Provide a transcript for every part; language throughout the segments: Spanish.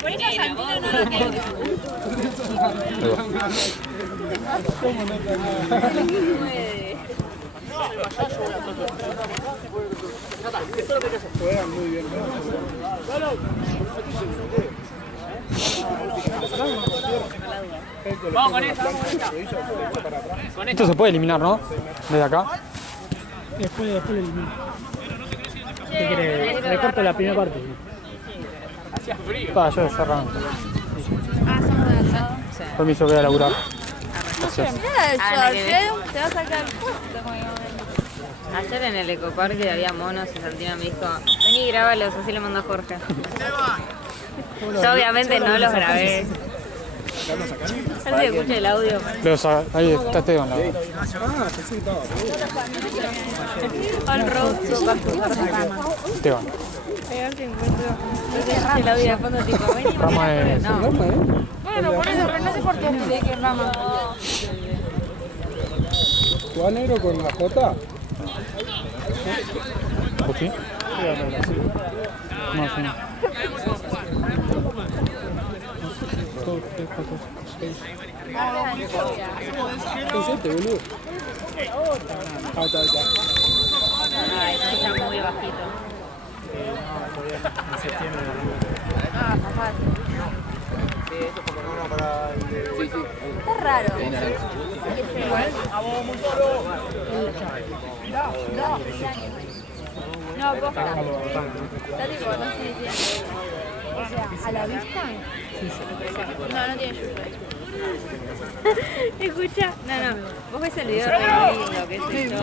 Por eso Santino no lo tiene. Juegan muy bien. Vamos con esta. Esto se puede eliminar, ¿no? Desde acá. Después lo elimino. ¿Qué querés? Recorto la primera parte. Hacía frío. Yo arranco. Somos de al lado. Permiso, voy a laburar. Gracias. Mira el George, te va a sacar el puesto. Ayer en el ecoparque había monos y Santino me dijo, vení, grábalos, así le mandó a Jorge. Yo obviamente no los grabé. Él se escucha el audio. Ahí está Esteban, la verdad. On road, Esteban. el audio de fondo tipo, vení, Rama es... no. Bueno, por eso, pero no sé por qué te que Rama. ¿Tú negro con la J? ¿Por qué? No, sí. 2, 3, 4, 6. ¿Qué hiciste, boludo? Está. Ay, se escucha muy bajito. En septiembre. Papá. Sí, esto es como uno para el de... Sí. Está raro. No, posta. Está tipo, no sé. O sea, a la vista. No tiene yuyo. Escucha, no, vos ves el video re lindo, qué sé yo,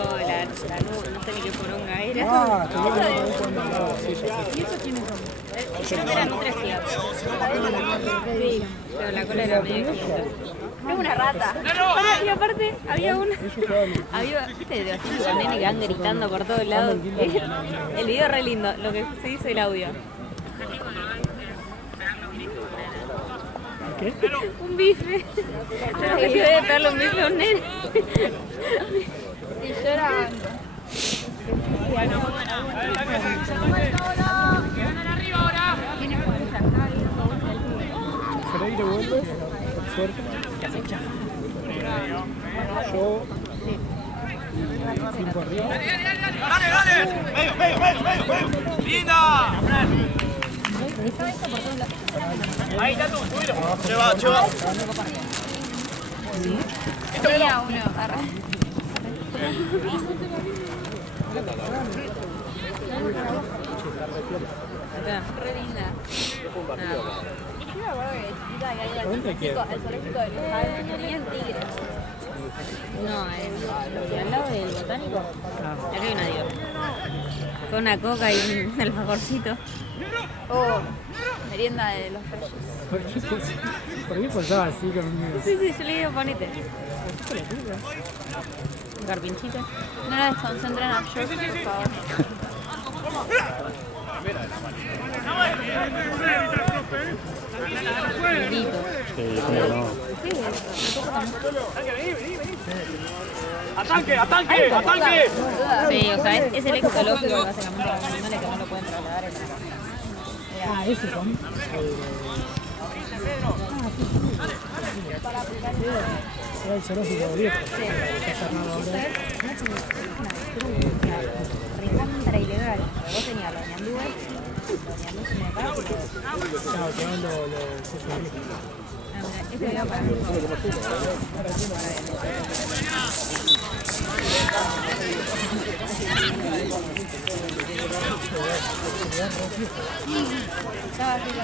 la nube, no sé ni qué poronga era. ¿Y eso quiénes son? Yo eran 3 gigantes. Sí, pero la cola era medio quieta. Es una rata. Pará, y aparte había ¿viste de los nenes que van gritando por todos lados? El video re lindo, lo que se dice el audio. ¿Qué? Un bife. Yo que si voy a pegarle un bife a un nene. Y lloran. Freire vuelve, por suerte. Yo... Cinco arriba. ¡Medio! ¡Linda! Ahí está tú, subilo. Lleva. Tenía uno. Re linda. Yo me acuerdo que de chiquita que había el zoológico de Luján tenían tigres. No, al lado del botánico. Acá hay una dios. Con una coca y un alfajorcito. Oh, merienda de los reyes. ¿Por qué posaba así conmigo? Sí, yo le digo ponete. Un carpinchito. No la desconcentren a George, por favor. Bendito. Sí, no. ¡Atanque! Sí, o sea, es el ex zoológico básicamente abandonándole que no lo pueden trasladar en la... Esos son. Era el zoológico viejo. Recontra ilegal. Vos tenías los ñandúes, los ñandúes en acá. Claro, que van los cosas viejos. Este era para mí. Estaba así la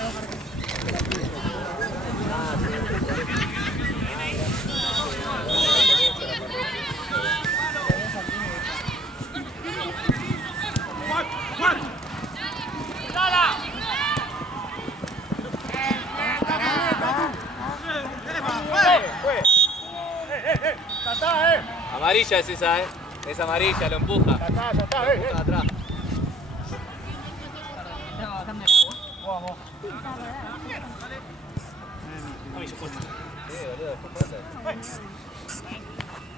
Amarilla es esa, Es amarilla, lo empuja. Ya está, lo empuja atrás.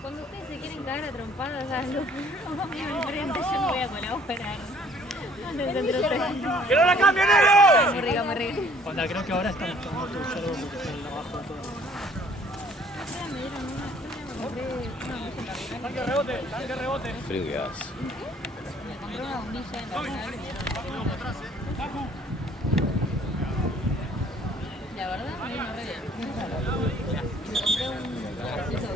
Cuando ustedes se quieren cagar a trompadas, hazlo. Enfrente, yo no voy a colaborar. ¡Que no la cambie, negro! Muy rica, muy rica. Onda, creo que ahora estamos tomando tu yerbo porque está en el abajo de todo. Tanque rebote. Frío que hace. Compré una bombilla en la verdad, me vino re bien. Me compré un vasito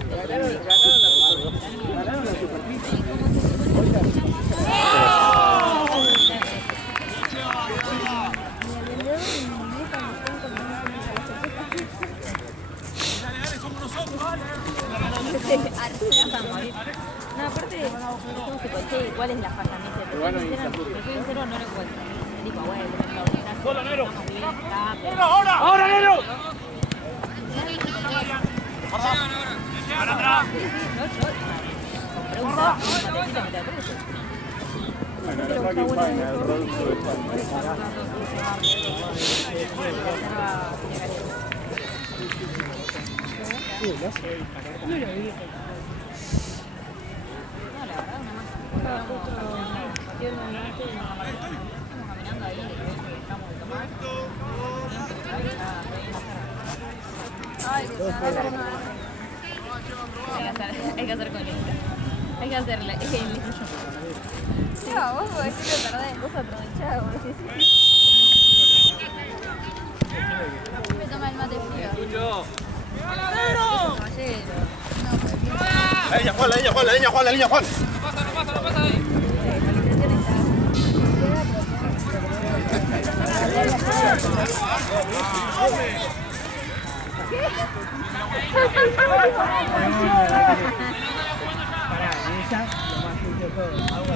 no, aparte, es como se coche, ¿cuál es la falla? Me dice, pero soy sincero, no lo encuentro. Digo, bueno, ¡hola, Nero! ¡Ahora, Nero! ¡Ahora! Hay que hacer con esta. Hay que hacerle. No, vos podés decir que perdés, vos aprovechás, vos decís. Me toma el mate frío. La línea Juan, la línea Juan, la línea Juan, la línea Juan. No pasa ahí. Pará, y ella, lo más triste de todo, hago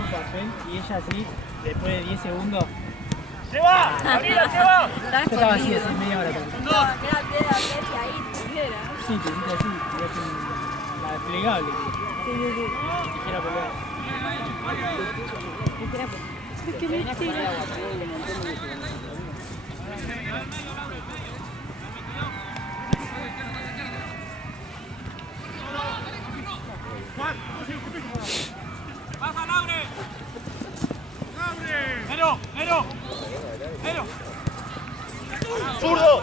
un papel y ella así, después de 10 segundos. ¡Se va! ¡Gabriela, se va! Yo estaba así, hace media hora. Sí, te hiciste así, tiraste la desplegable. Sí. Y quisiera pelear. Es que me tira. ¡Pasa, Laure! ¡Nero! ¡Nero! ¡Nero! ¡Zurdo!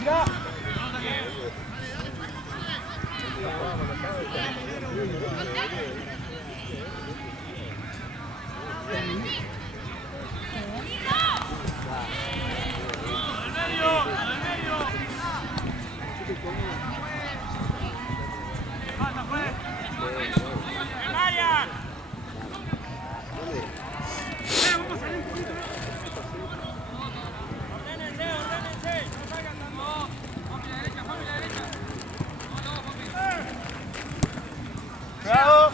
¡Mirá! ¡Bravo!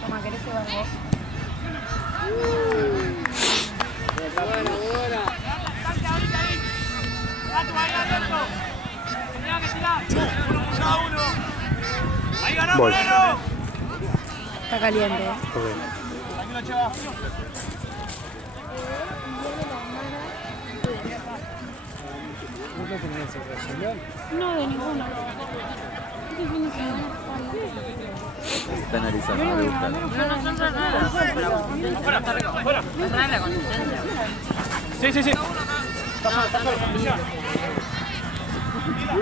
Toma, ¿querés llevar vos? Voy. Está caliente. No, de ninguno. Está analizando, no le gusta. No son raras. Fuera. Es rara la consistencia. Sí. No, están confundidos.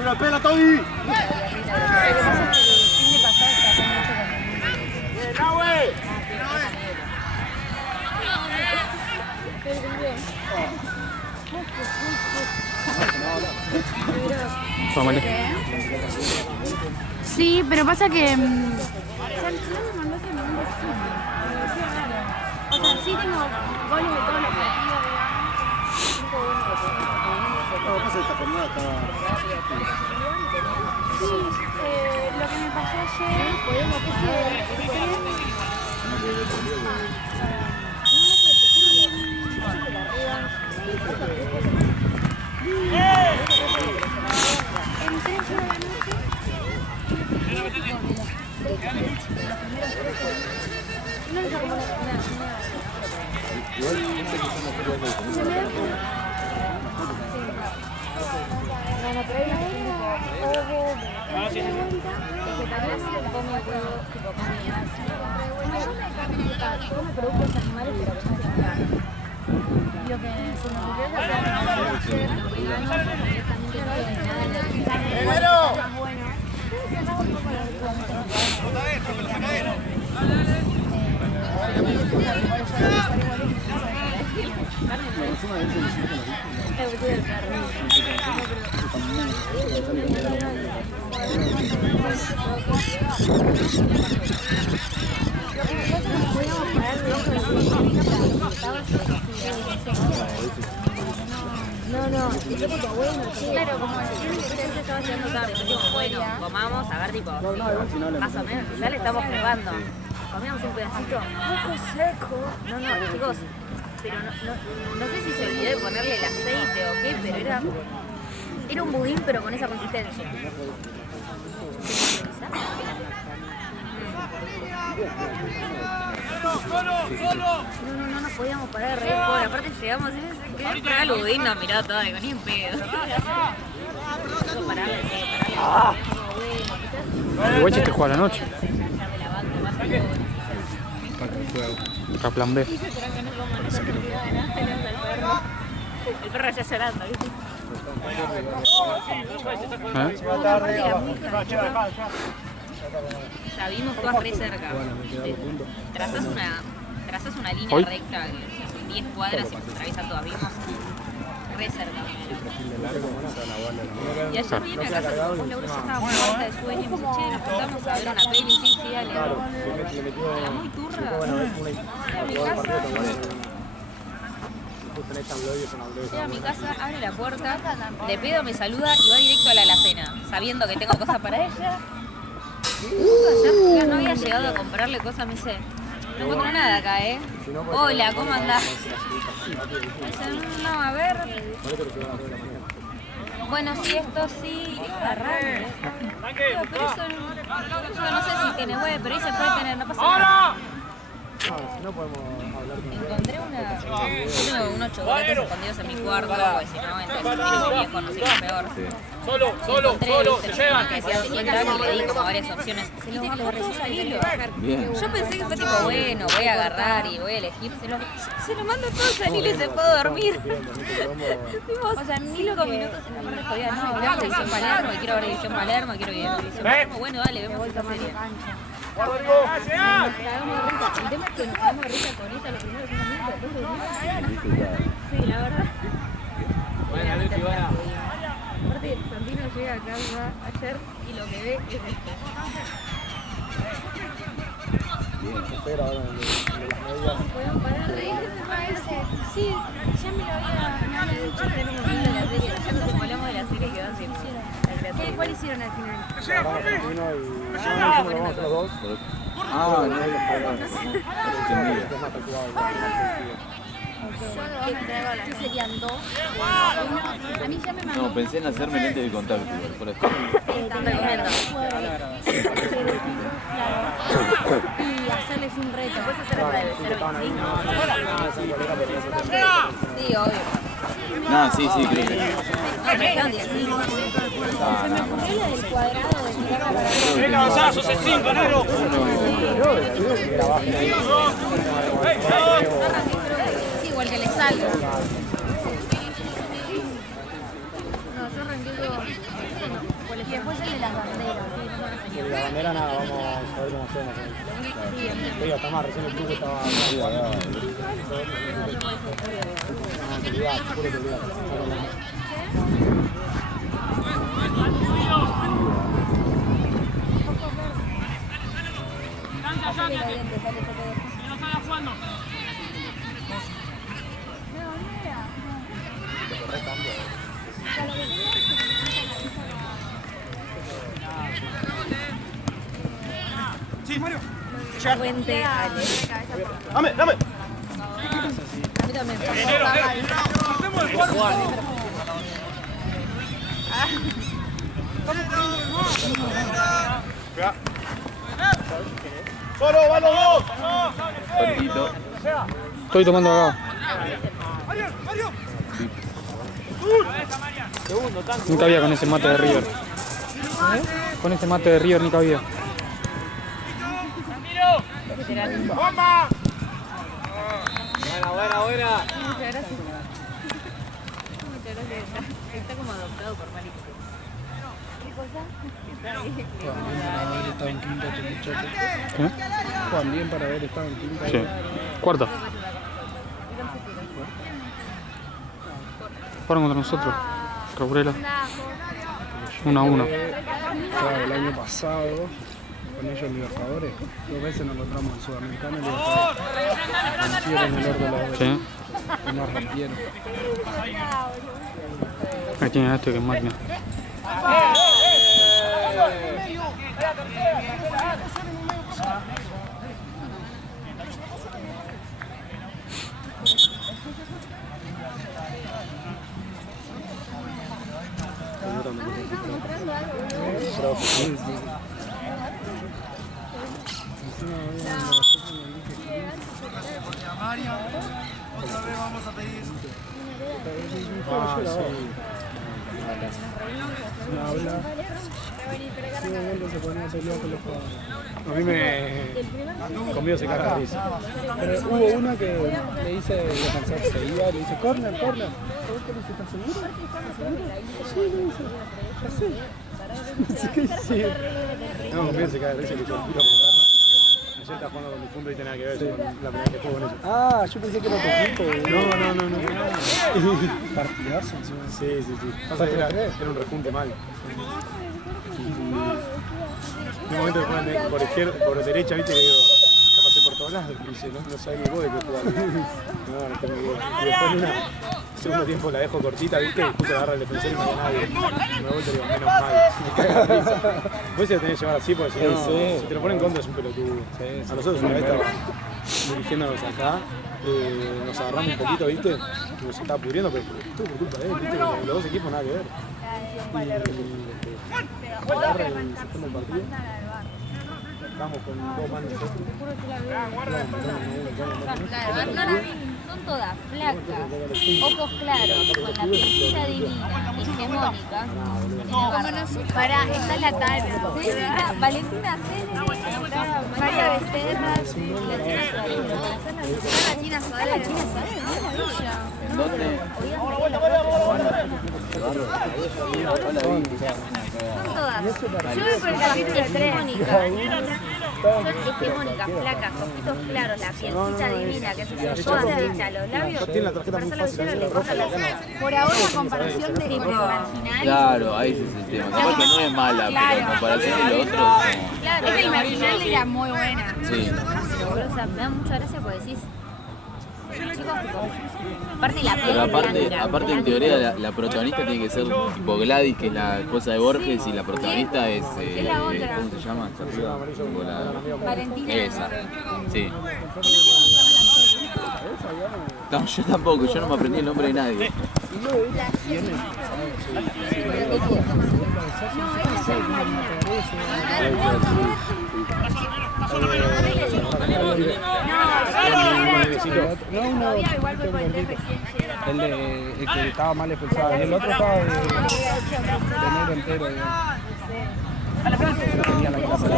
¡Una pela, Tony! El fin de pasado está mucho con ¡Bien, güey! Tómale. Sí, pero pasa que... no me mandó ese ningún resumen. Me pareció raro. O sea, sí tengo goles de todos los partidos, Lo que pasa es que esta jornada está... Sí, lo que me pasó ayer fue Come productos animales, pero que no sean carne. Lo que se nos ocurrió es hacer veganos, directamente no tiene nada en la más bueno. No, bueno, claro, como se estaba haciendo tarde, dijimos, bueno, comamos, a ver, tipo, más o menos, ya le estamos probando. Comíamos un pedacito un poco seco. No, chicos, pero no sé si se olvidó de ponerle el aceite o qué, pero era un budín, pero con esa consistencia. No nos podíamos parar de reír, pobre. Aparte llegamos y queríamos parar el budín, nos miró todo, digo, ni en pedo. El Guachi te juega a la noche. Acá plan B. El perro ya llorando, ¿viste? Ya vimos todas re cerca. Trazas una línea recta, 10 cuadras y nos atraviesan todas. Vimos re cerca. Y ayer vine a casa, después Laura ya estaba muerta de sueño y me dice, che, nos juntamos a ver una peli, sí, dale. Era muy turra. Llega a mi casa, llega a mi casa, abre la puerta, de pedo me saluda y va directo a la alacena, sabiendo que tengo cosas para ella. Ayer no había llegado a comprarle cosas, me dice, no encuentro nada acá, ¿eh? Hola, ¿cómo andás? Me dice, no, a ver. Bueno, sí, esto sí, es agarrar. Pero eso no sé si tiene web, pero ahí se puede tener, no pasa nada. No podemos hablar con Encontré unos chocolates escondidos en mi cuarto, porque si no, entre mi viejo no sé qué peor. Solo, se llevan. Que decía cinta y le di como varias opciones. Viste que le rezó al hilo. Yo pensé que fue tipo, bueno, voy a agarrar y voy a elegir. Se lo mando todos al hilo y se puedo dormir. O sea, 5 minutos en la parte jodida. No, miramos División Palermo, y quiero ver División Palermo, y quiero ver División Palermo. Bueno, dale, vemos esta serie. El tema es que nos quedamos de risa con ella los primeros 5 minutos, después de sí, la verdad. Aparte, Santino llega a casa ayer y lo que ve es esto. ¿Podemos parar de reír? Sí, ya me lo había dicho. Hacer un momento de la serie. Ya nos hablamos de la serie que va a ser. ¿Cuál hicieron al final? ¿Qué serían 2? A mí ya me mandó. No, pensé en hacerme lente de contacto, por eso. Te recomiendo. Y hacerles un reto. ¿Puedes hacer hasta de 0.25? Sí, obvio. No, sí, creo que. No, me quedan 10. Se me ocurrió la del cuadrado de tirar la para Venga, avanzá, sos el 5, negro. sí, igual que le salga. No, yo arranqué con... Y después el de las banderas. De la bandera nada, vamos a ver cómo hacemos. Digo, está más, recién el club estaba... Sí, Mario. Fuente, Ale. Dame. A mí también. Hacemos el cuadro. Cortito. Estoy tomando acá. Ni cabía con ese mate de River. Con ese mate de River ni cabía. Buena. Muchas gracias. Está como adoptado por Malik. ¿Qué cosa? Para haber estado en quinta este muchacho. ¿Qué? Juan bien para haber estado en quinta. Sí. Cuarta. Fueron contra nosotros. Cabrera. 1-1. Claro, el año pasado, con ellos en Libertadores, 2 veces nos encontramos en Sudamericana y Libertadores. Vencieron el oro de los Sí. y nos rompieron. Ahí tiene este que es máquina. A mí conmigo se caga de risa. Pero hubo una que le dice defensor seguía, le dice corner. ¿Estás seguro? Sí, le dice. Ya sé. Sí. No, conmigo se caga de risa que yo el puto por agarra. Ayer estaba jugando con mi fondo y tenía que ver con la primera vez que juego con ellos. Ah, yo pensé que era tu equipo. No. Partidazo encima. Sí. Pasa que era un rejunte mal. En un momento que juegan por izquierda, por derecha, viste, que digo, ya pasé por todos lados, y dice, no sabés ni vos de qué jugar. No tengo idea. Y después en segundo tiempo la dejo cortita, viste, y justo agarra el defensor y no había nadie. Me vuelto y digo, menos mal, me caga de risa. Vos se lo tenés que llevar así, porque si no, si te lo ponen en contra es un pelotudo. A nosotros una vez estábamos dirigiéndonos acá, nos agarramos un poquito, viste, y nos estaba pudriendo, pero todo por culpa de él, viste, los dos equipos nada que ver. Y agarra y se toma el partido. Vamos con 2 manos. No la vi. Son todas flacas, ojos claros, con la pielcita divina, hegemónica. Para, está la Tana, Valentina Cene, María Becerra, la China Suárez. La China Suárez, maravilla. ¿En dónde? Son todas. Yo voy por el capítulo hegemónica. Son hegemónicas, flacas, ojitos claros, la pielcita divina, que se todas hechas, los labios. Tiene la tarjeta muy fácil, la roja y la cana. Por ahora, la comparación de tipo marginal. Claro, ahí ese es el tema. Capaz que no es mala, pero en comparación con lo otro es como... Claro, es que el marginal era muy buena. Sí. O sea, me da mucha gracia porque decís, chicos, tipo, aparte la piel Pero aparte en teoría la protagonista tiene que ser tipo Gladys, que es la esposa de Borges, y la protagonista es... Es la otra. ¿Cómo se llama? ¿Se arriba? Tipo Valentina. Esa. Sí. No, yo tampoco, yo no me aprendí el nombre de nadie. El que estaba mal expulsado. Y el otro estaba de enero entero. Tenía la clase de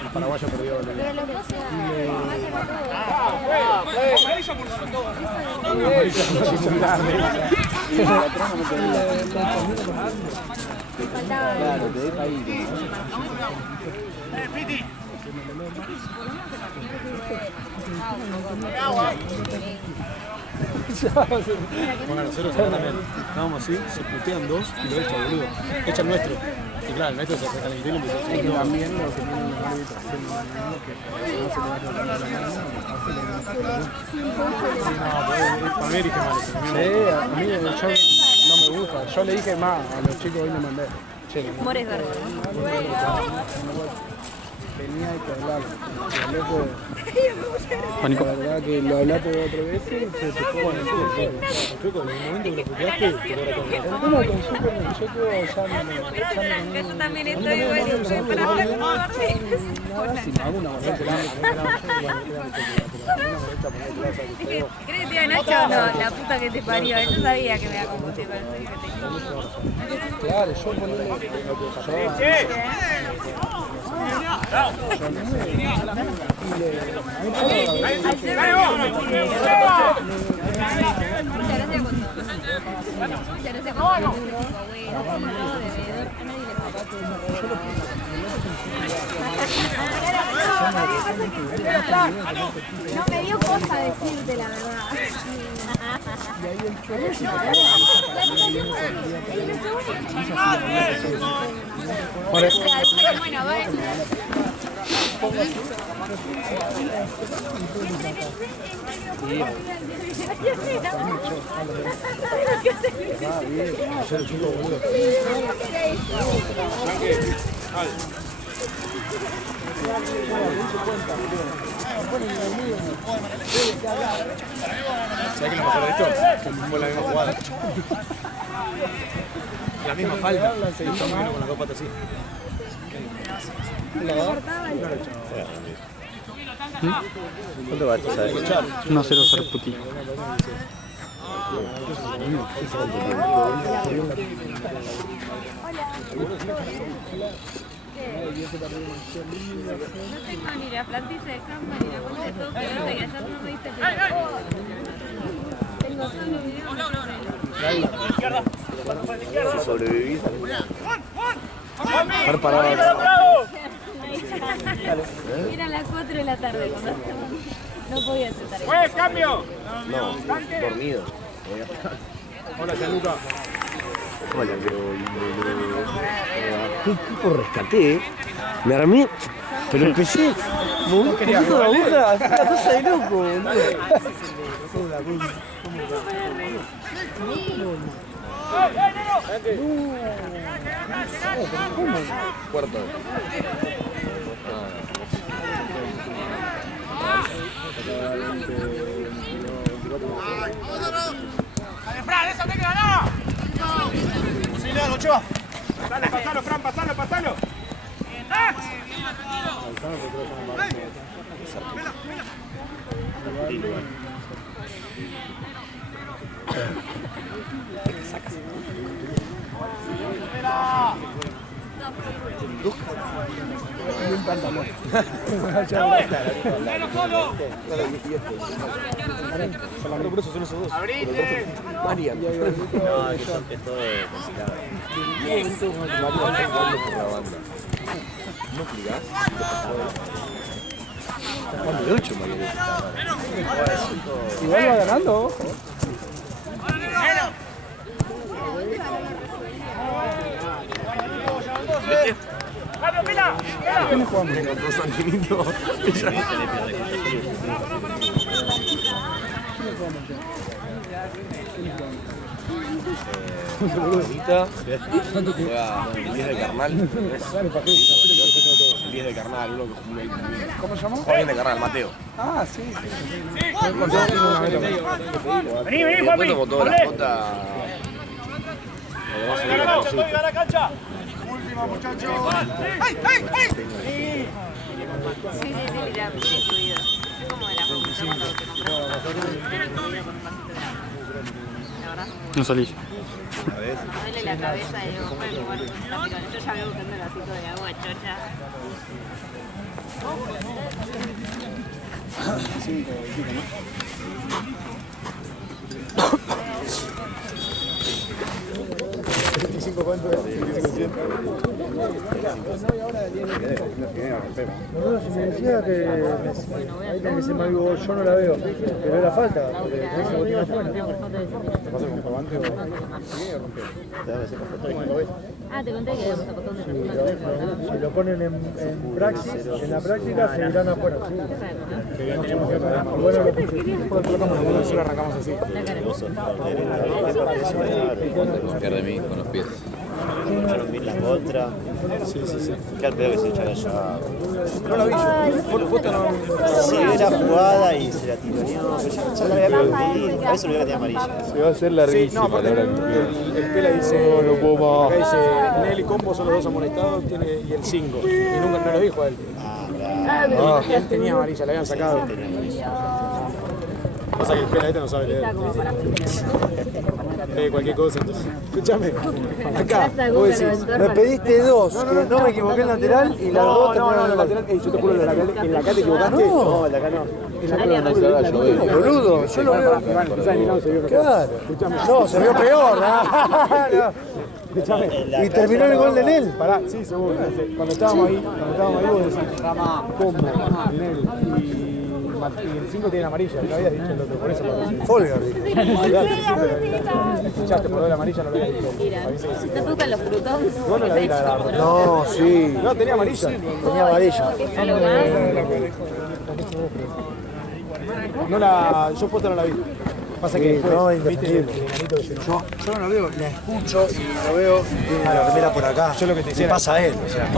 El paraguayo perdió. Claro, te deja ahí. Bueno, nosotros acá también estábamos así, se putean 2 y lo echan, boludo. Echa el nuestro. Y claro, el nuestro se recalentó y lo empezó a hacer. también lo que tienen los árbitros que no se le va a tocar la mano, Para mí dije mal eso. sí, a mí yo no me gusta. Yo le dije más a los chicos hoy me mandé. Che, Mores verdes. tenía que hablarlo. Loco, Pánico. la verdad que lo hablaste otra vez y se te pone en el Chuco, en el momento que lo escuchaste, te cobra todo. El tema con Chuco, Yo también estoy igual y estoy para hablar con si me hago una molesta, ¿Crees que te iba Nacho o no? La puta que te parió. Yo sabía que me iba a confundir con el claro, yo ponele. No me dio cosa decirte la verdad. Bueno, ¿Sabes qué es lo mejor de esto? Que fue la misma jugada. La misma falta. Se hizo menos con las dos patas así. ¿Cuánto va esto? 1-0 Puti. No tengo ni la plantilla de Canva ni la bolsa de todo, pero que ayer no me diste que... Tengo solo videos. Sobrevivís. Eran las 4 de la tarde cuando no podía aceptar eso. ¡Cambio! No, dormido. Hola, Gianluca. Hola, qué tipo rescaté, me armé, pero empecé, moví un poquito la boca, hacía una cosa de loco, boludo. Cuarto. Dale, pasalo, Fran, pasalo. Y un pantalón. Solo por eso son esos dos. ¡Abrite! Marian. No, es todo complicado. ¿No explicás? Está jugando de 8, Marian. Igual va ganando, ojo. ¡Cambio, pila! ¿Quién jugamos? Con Santinito. Juega el 10 de Carnal. El 10 de Carnal, uno que ¿cómo se llama? Juega bien de Carnal, Mateo. Ah, sí. Vení, Después Juanpi. tomó toda la jota. ¡A la cancha! Última, muchachos. Sí, la puse incluido. Es como de la producción cuando te compras la verdad. No salís. Me duele la cabeza y digo, bueno, igual, yo ya veo buscando el vasito de agua, chocha. Si me decía que ahí tenés que ser más vivo, yo no la veo, pero era falta, porque esa botina afuera. ¿Te pasa el comprobante o Ah, te conté que habíamos apostado un si lo ponen en praxis, en la práctica se irán afuera. Bueno, lo arrancamos así. Desconfiar de mí con los pies. Echaron bien la contra. Sí. Qué al pedo que se echara allá. No la vi yo. Justo no. Sí, era jugada y se la tironeó. Pero ya la había perdido. A eso lo que tenía amarilla. Se va a hacer larguísima Sí, no, la hora que el Pela dice. No puedo más. Acá dice Nelly y Combo son los dos amonestados y el 5. Y nunca no lo dijo a él. Claro. Y él tenía amarilla, la habían sacado. Pasa que el Pela este no sabe leer. Cualquier cosa, entonces. Escúchame. Acá, vos decís. Me pediste dos, pero no me equivoqué en lateral y las dos No, en la lateral. Yo te juro, en la acá te equivocaste. No, en la acá no. boludo, yo lo veo. Claro. No, se vio peor. Escúchame. Y terminó el gol de Nel. Pará, sí, seguro. Cuando estábamos ahí vos decís Combo, Nel y el 5 tiene amarilla, lo habías dicho el otro, por eso lo decís. Folgar. Escuchaste, por lo de la amarilla no lo habías dicho. ¿No te gustan los frutos? Vos no la vi la verdad. No, sí. No, tenía amarilla. Tenía amarilla. No la, yo posta no la vi. Pasa que después, no, viste, el enanito que se enojó. Yo no lo veo, la escucho y lo veo. Tiene la remera por acá. Yo lo que te decía Le pasa a él. O sea,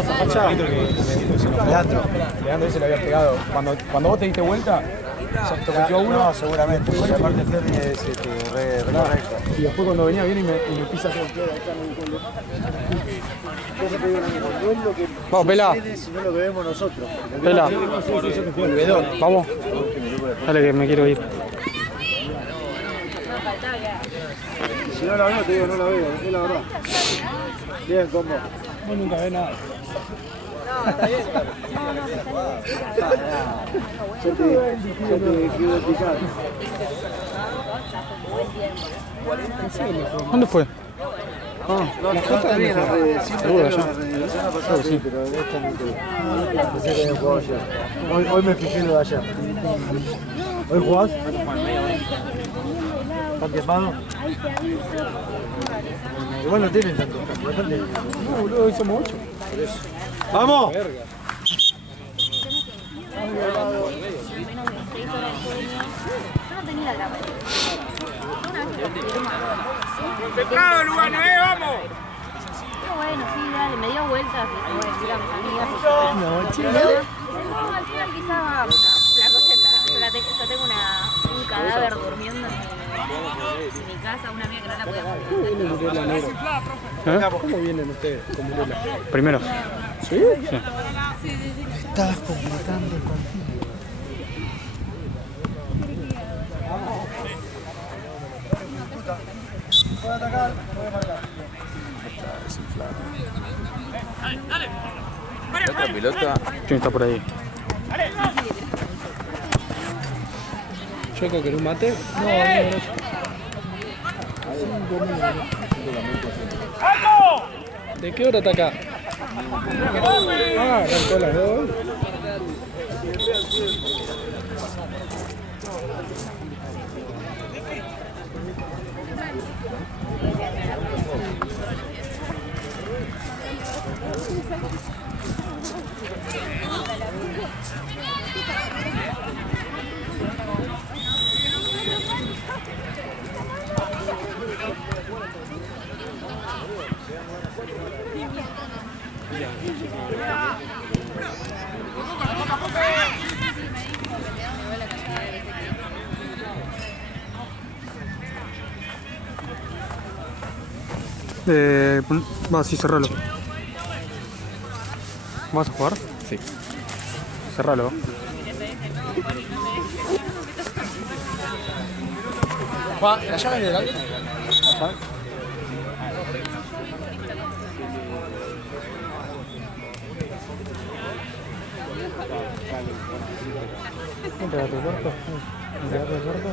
Leandro que se enojó. Leandro ese le había pegado. Cuando vos te diste vuelta, te metió a uno. No, seguramente. Porque aparte Ferri es re correcto. Y después cuando venía viene y me pisa todo el pie acá No es lo que Vamos, Pela. sucede, sino lo que vemos nosotros. Pela. Volvedor. Vamos. Dale que me quiero ir. Si no la veo, te digo, no la veo. Es la verdad. Bien, Combo. Vos nunca ves nada. Yo te quiero explicar. ¿Dónde fue? No, está bien las redes. Siempre veo las redes. La semana pasada sí, pero esta no te... Pensé que había jugado ayer. Hoy me fijé lo de ayer. ¿Hoy jugás? ¿Están quemados? Igual no tienen tanto. No, boludo, hoy somos 8. ¡Vamos! ¡Concentrado, Lugano, vamos! Bueno, sí, dale, me dio vueltas y voy a decir a mis amigas. No, al final quizá la coseta. Yo tengo un cadáver durmiendo en mi casa, una amiga que no la podía ¿Eh? ¿Cómo vienen ustedes con Murela? Primero. ¿Sí? Sí. Estás completando el partido. Puede atacar, puede marcar. La otra pelota. ¿Quién está por ahí? ¿Choco, querés un mate? No, ¿De qué hora está acá? Ah, arrancó las 2. Va, sí, cerralo. ¿Vas a jugar? Sí. Cerralo. Juan, ¿la llave de delante? ¿Entra a tu cuarto? ¿Entra a tu cuarto?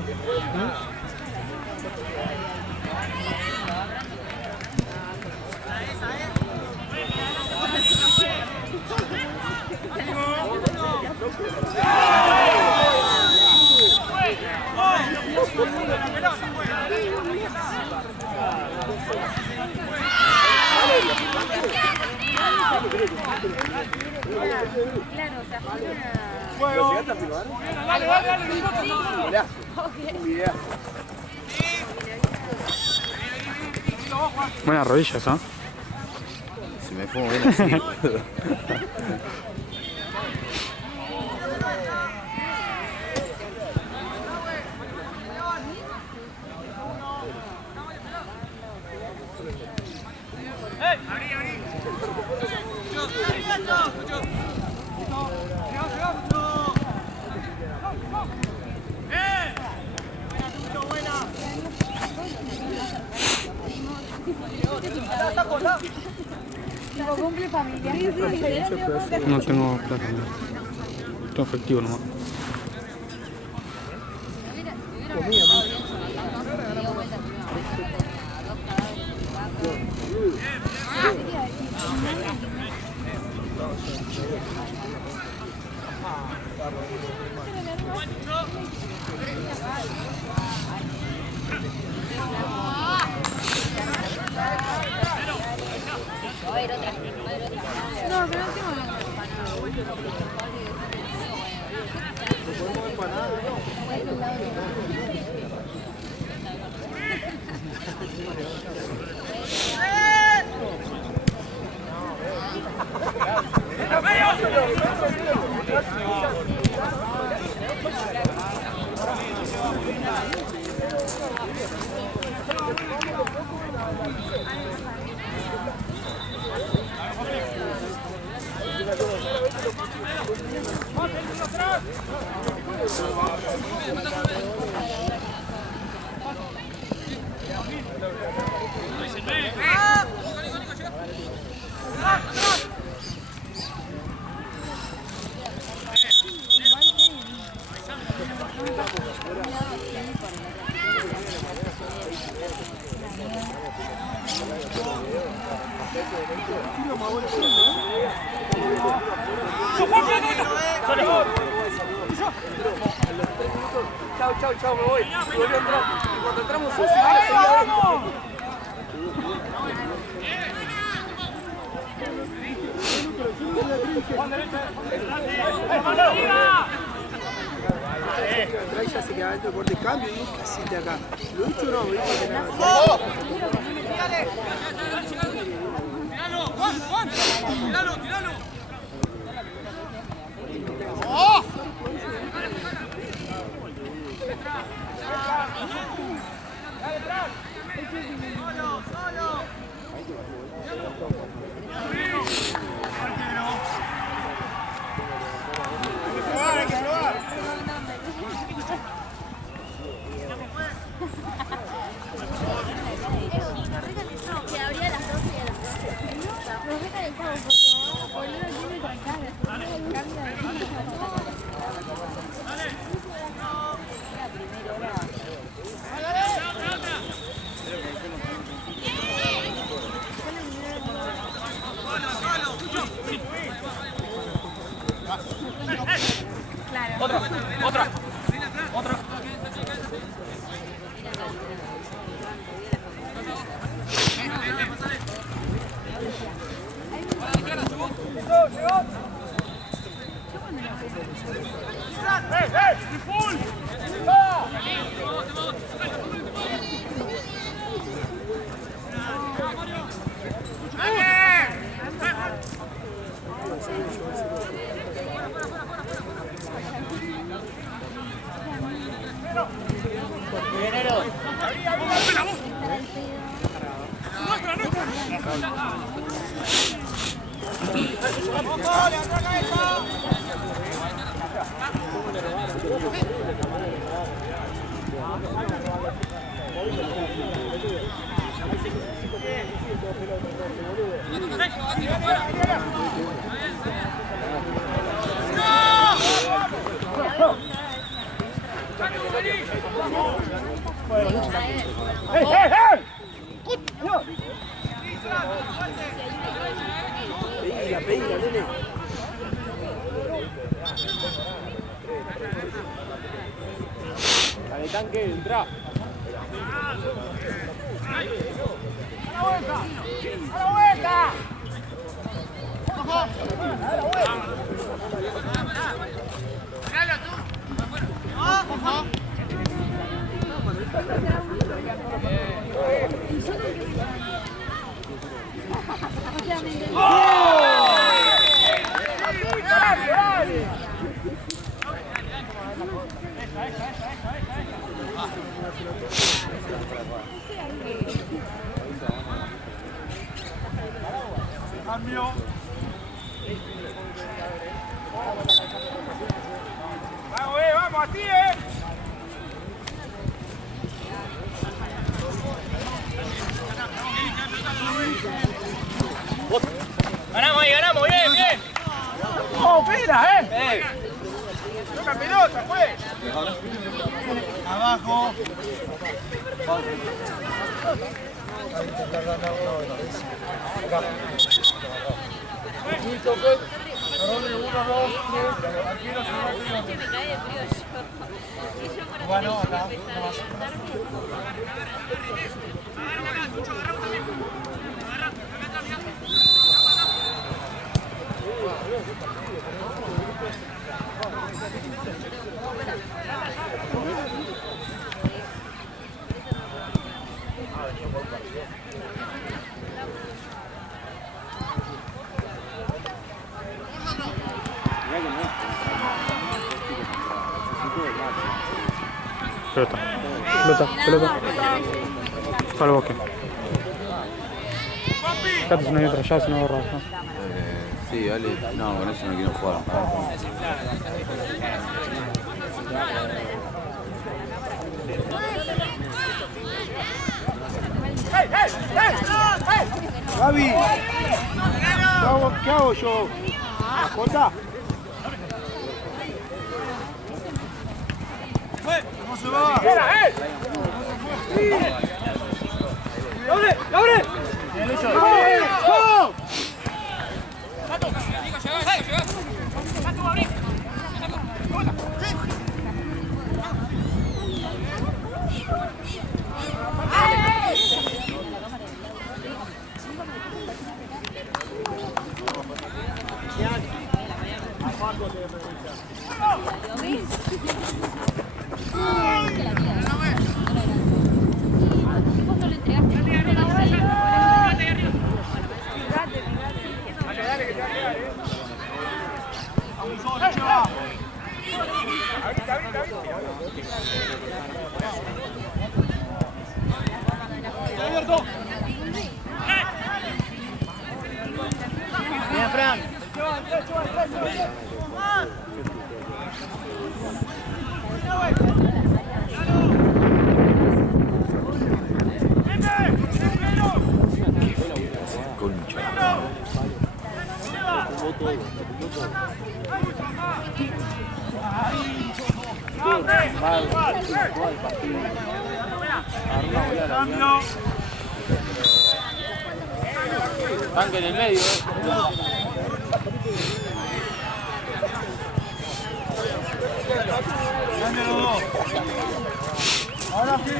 Claro, o sea, Buenas rodillas, ¿ah? Si me fumo bien así, boludo. Cumple familiar. No tengo plata, no. Tengo efectivo nomás. No, pero no tengo nada. Chau, me voy. Cuando entramos, Ya se queda dentro por de cambio y nunca siente acá. Lo he hecho no, me dijo que nada. ¡Tíralo! Que abría las 12 y a las 12. Nos recalentamos porque boludo tiene trancadas. Cambia de Otra. Pedila, nene. Dale, tanque, entra. ¡Oh! Cambio. Vamos, así, Ganamos ahí, ganamos, bien, bien. ¡Oh, pena, ¡Toca pelota, pues! Abajo. Bueno, acá, Pelota. Pelota, pelota. Para el bosque. Acá si no hay otra llave, si no borras, ¿no? Sí, vale. No, con eso no quiero jugar. Gaby, ¿qué hago yo? ¿Jota? ¿Cómo se va? ¡Abre! ¡Abre! ¡Oh! Bien, Fran. Cambio. Tanque en el medio, Cambio los dos. Ahora sí.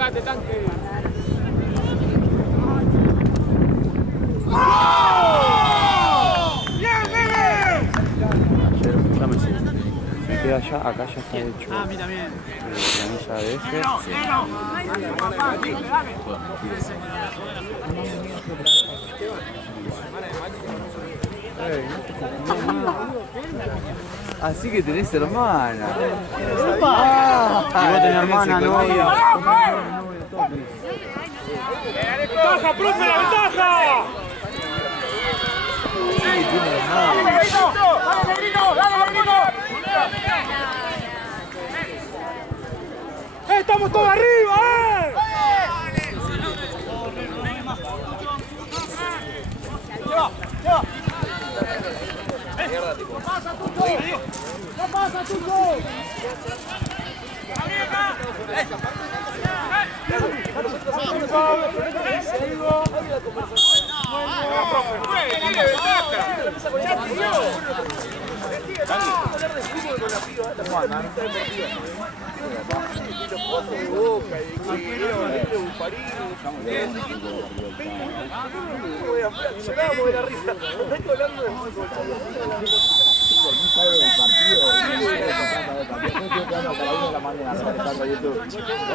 Acercate, tanque. Me queda allá, acá ya está hecho. Ah, a mí también. La milla de ese. Así que tenés hermana. Y vos tenés hermana, novia. ¡Ventaja, profe, la ventaja! Sí, tiene hermana. ¡Dale, Negrito! ¡Dale, Negrito! ¡Estamos todos arriba, Lleva. mierda, tipo. ¡No pasa, Tuco!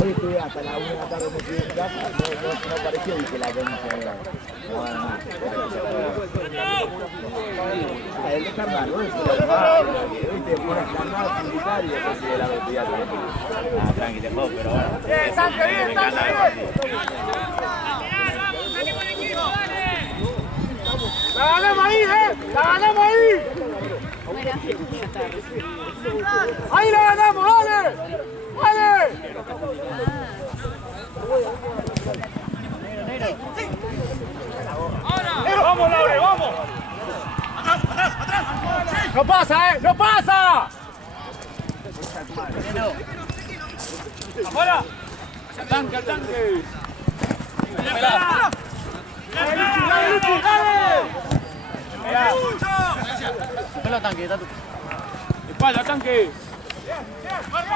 Hoy estuve hasta la 1 de la tarde metido en casa, no pareció que la cancha era. El de carnaval, ¿no? Viste, por carnaval publicitario, que se la metía también. Tranqui, te juego, pero bueno. Me encanta el partido. ¡La ganamos ahí, ¡La ganamos ahí! ¡Ahí la ganamos, dale! ¡Dale! ¡Vamos, Laure, vamos! ¡Atrás! ¡No pasa, ¡No pasa! ¡Afuera! ¡Al tanque, al tanque! ¡Dale! Pelo tanque, Tatu. ¡Espalda, tanque! ¡Cuerpo!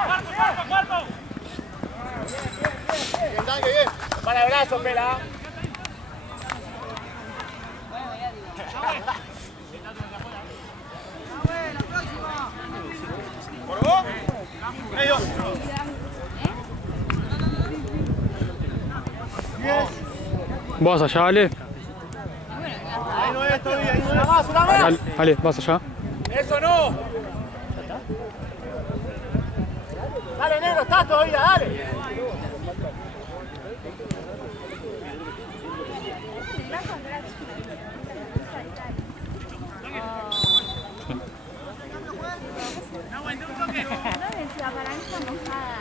Bien, tanque, bien. Para el brazo, pela. ¿Por vos? Medio. Vos allá, Ale. Ahí no es todavía, ahí no es. ¡Una más! Ale, vas allá. ¡Eso no! Dale, negro, estás todavía, dale. Para mí está mojada.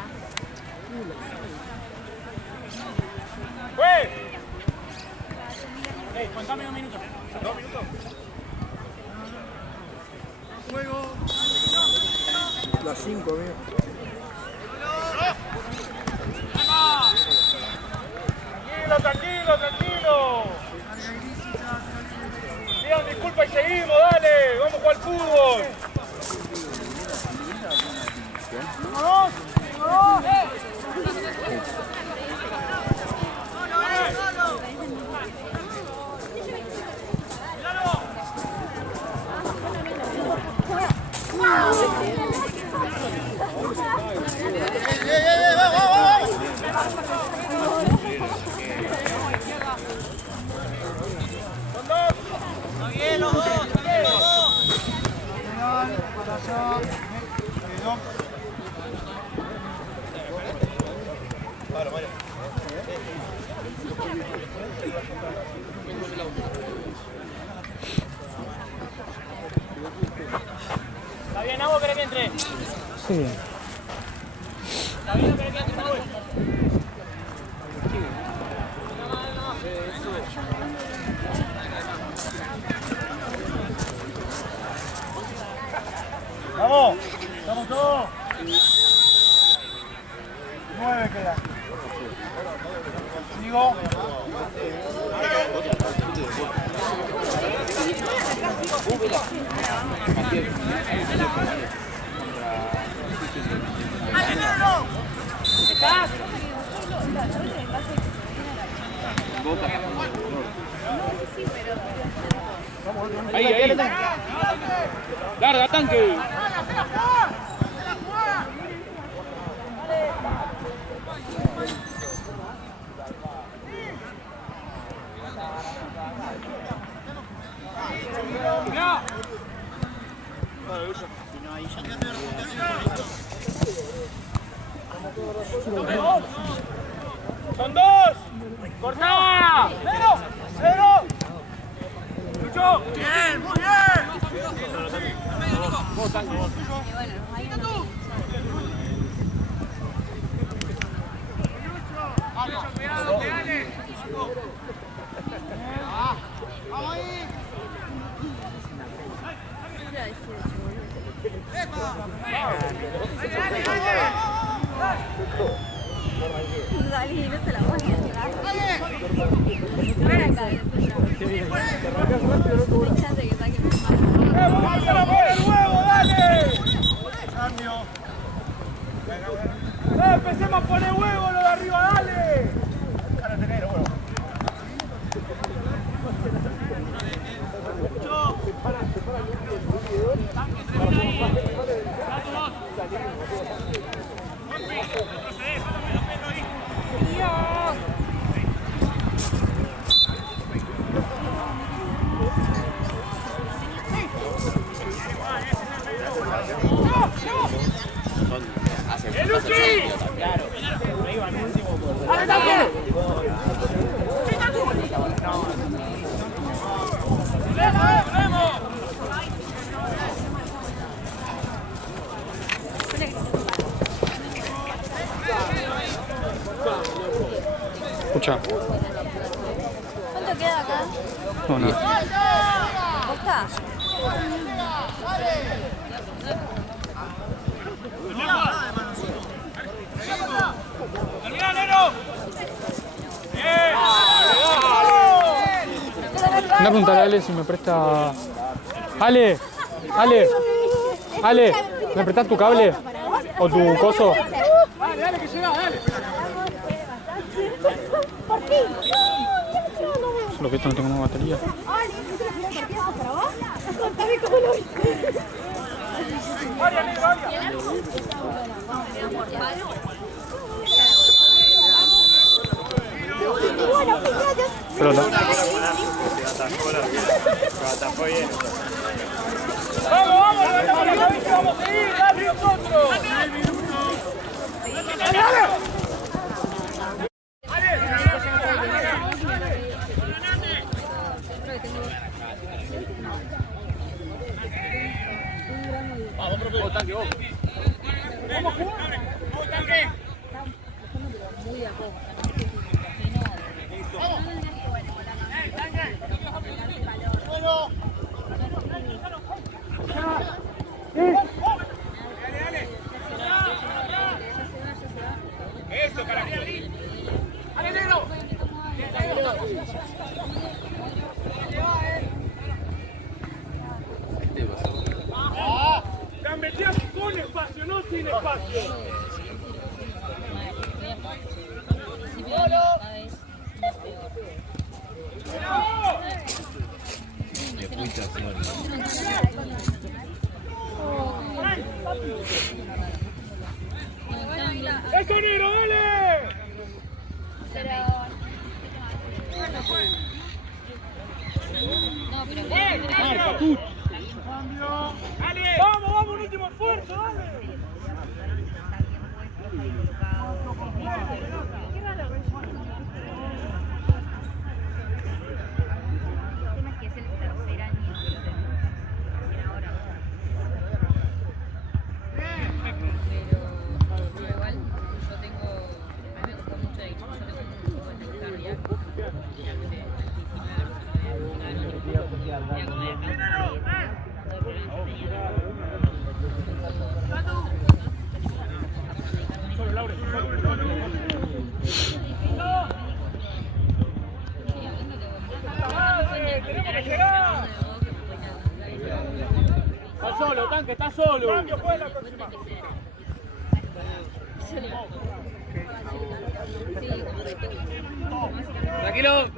¡Fue! Contame un minuto. 2 minutos. Juego. Las 5, amigo. Tranquilo. Pidan disculpas y seguimos, dale. Vamos a jugar fútbol. ¡Vamos! ¿Está bien, Agua? ¿Querés que entre? Sí. ¿Está bien? ¿Querés que entre? ¡Vamos! ¡Estamos todos! 9 queda. Sigo. ¿Estás? Ahí. Larga, tanque. ¡Son 2! ¡Cortá! ¡Cero! ¡Lucho! ¡Bien! ¡Muy bien! ¡Vamos ahí! Dale, no te la voy a llevar. ¡Vamos a hacer la bola el huevo, dale! Empecemos a poner huevo lo de arriba, dale. Escucha. ¿Cuánto queda acá? No, no. ¿Posta? Anda a preguntarle a Ale si me presta... Ale, ¿me prestas tu cable? ¿O tu coso? Dale, dale, que llega, dale. Solo que esto no tengo más batería. Pelota. Vamos, levantamos la cabeza, vamos a seguir, dale nosotros. Vamos, profe. Vamos, tanque, vamos. Vamos, jugar. Vamos, tanque. Muy a poco. Vamos. Bueno. Eso, para aquí. ¡Ale, negro! La metías con espacio, no sin espacio. ¡Eso, negro, dale! ¡Vamos, vamos, un último esfuerzo, dale! Está solo, tanque, está solo. Cambio, fue la próxima. Tranquilo.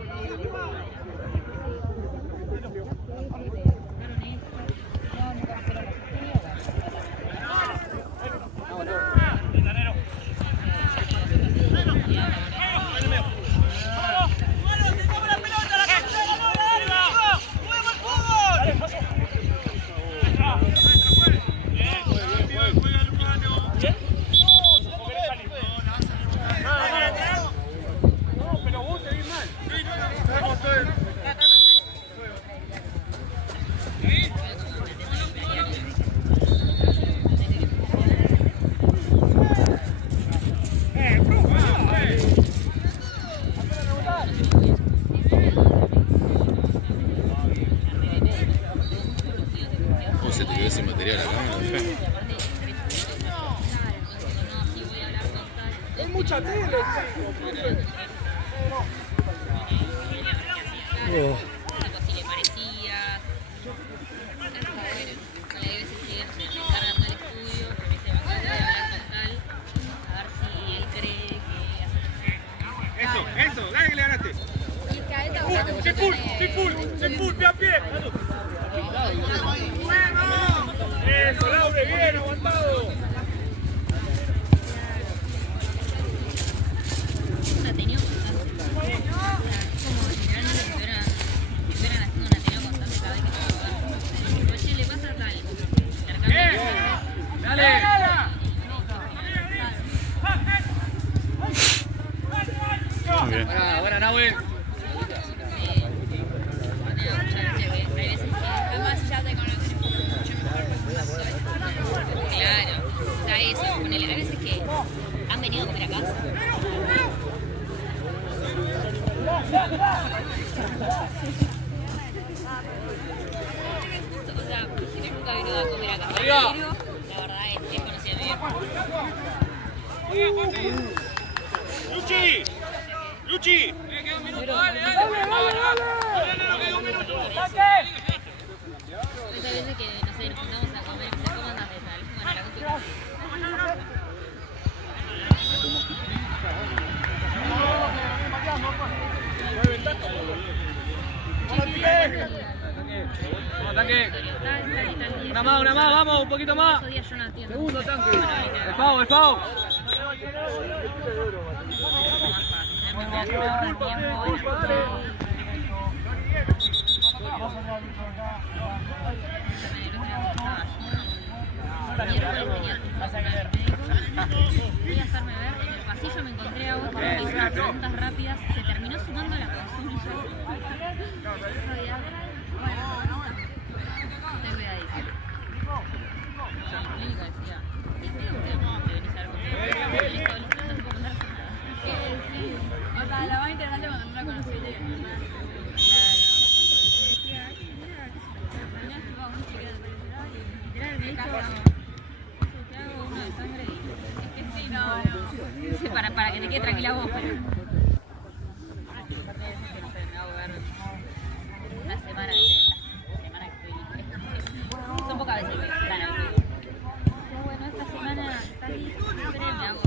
tela también. Sí. Es mucha tela. Si le parecía. Hay veces que me encargan del estudio, porque se va a hablar con tal, a ver si él cree que Eso, dale que le ganaste. Sin full, pie a pie. Eso, Laure, bien, aguantado. un Ateneo constante. Como generalmente si estuvieran haciendo un Ateneo constante cada vez que se juega. Oye, le pasa tal. ¡Dale! Muy bien. Buena, Nahuel. Claro, o sea, eso, ponele, hay veces que han venido a comer a casa. O sea, si nunca vino a comer a casa, pero la verdad es conocida bien. ¡Luchi! Queda un minuto, dale. Hay veces que, no sé, nos juntamos a comer, se coman las de sal. Bueno, la cosa. Ataque. Una más, vamos, un poquito más. Segundo tanque. El FAO. Voy a hacerme ver, en el pasillo me encontré a otro que hizo unas preguntas rápidas, se terminó sumando a la consulta. Ten cuidadísimo. El único decía, ¿y qué usted me venís a ver conmigo? Listo, no te puedo contar nada. Sí, o sea, la más interesante cuando no la conocí. Para que te quede tranquila vos, pero... Me hago ver una semana que estoy... Son pocas veces que están al vivo. Pero bueno, esta semana está ahí, siempre me hago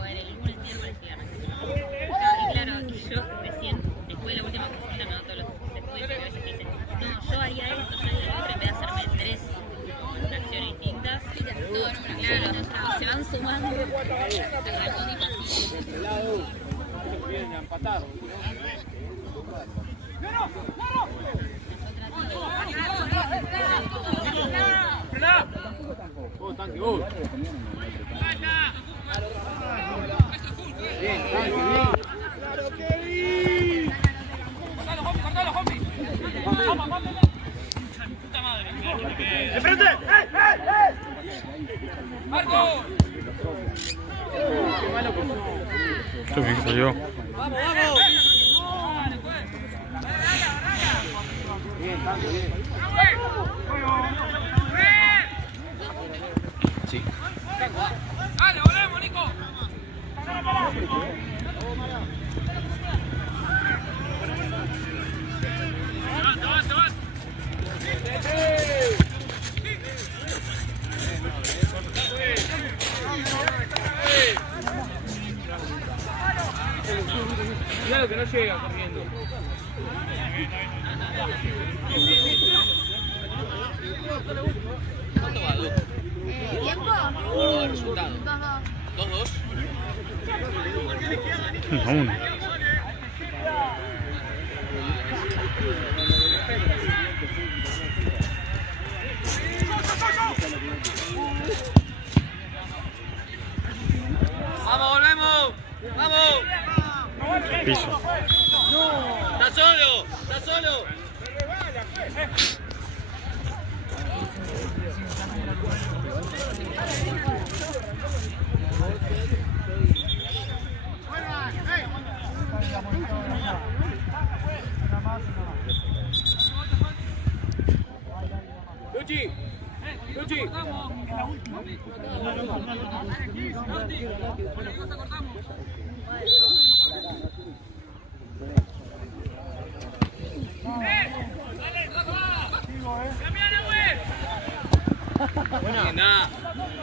ver el lunes, miércoles y viernes. Y claro, yo recién, después de la última consulta, me doy todos los estudios que a veces dicen, no, yo haría esto, en vez de hacerme 3 acciones distintas. Claro, se van sumando. ¡De frente! ¡Marco! Qué bien que salió. ¡Vamos! Sí. ¡Dale, volvemos, Nico! Cuidado que no llega corriendo. ¿Cuánto va, Duke? ¿Tiempo? ¿Cómo el resultado? 2-2. 1-1. ¡Vamos, volvemos! ¡Vamos! Piso. ¡Está solo! ¡Está solo! Luchi, Luchi. Buena.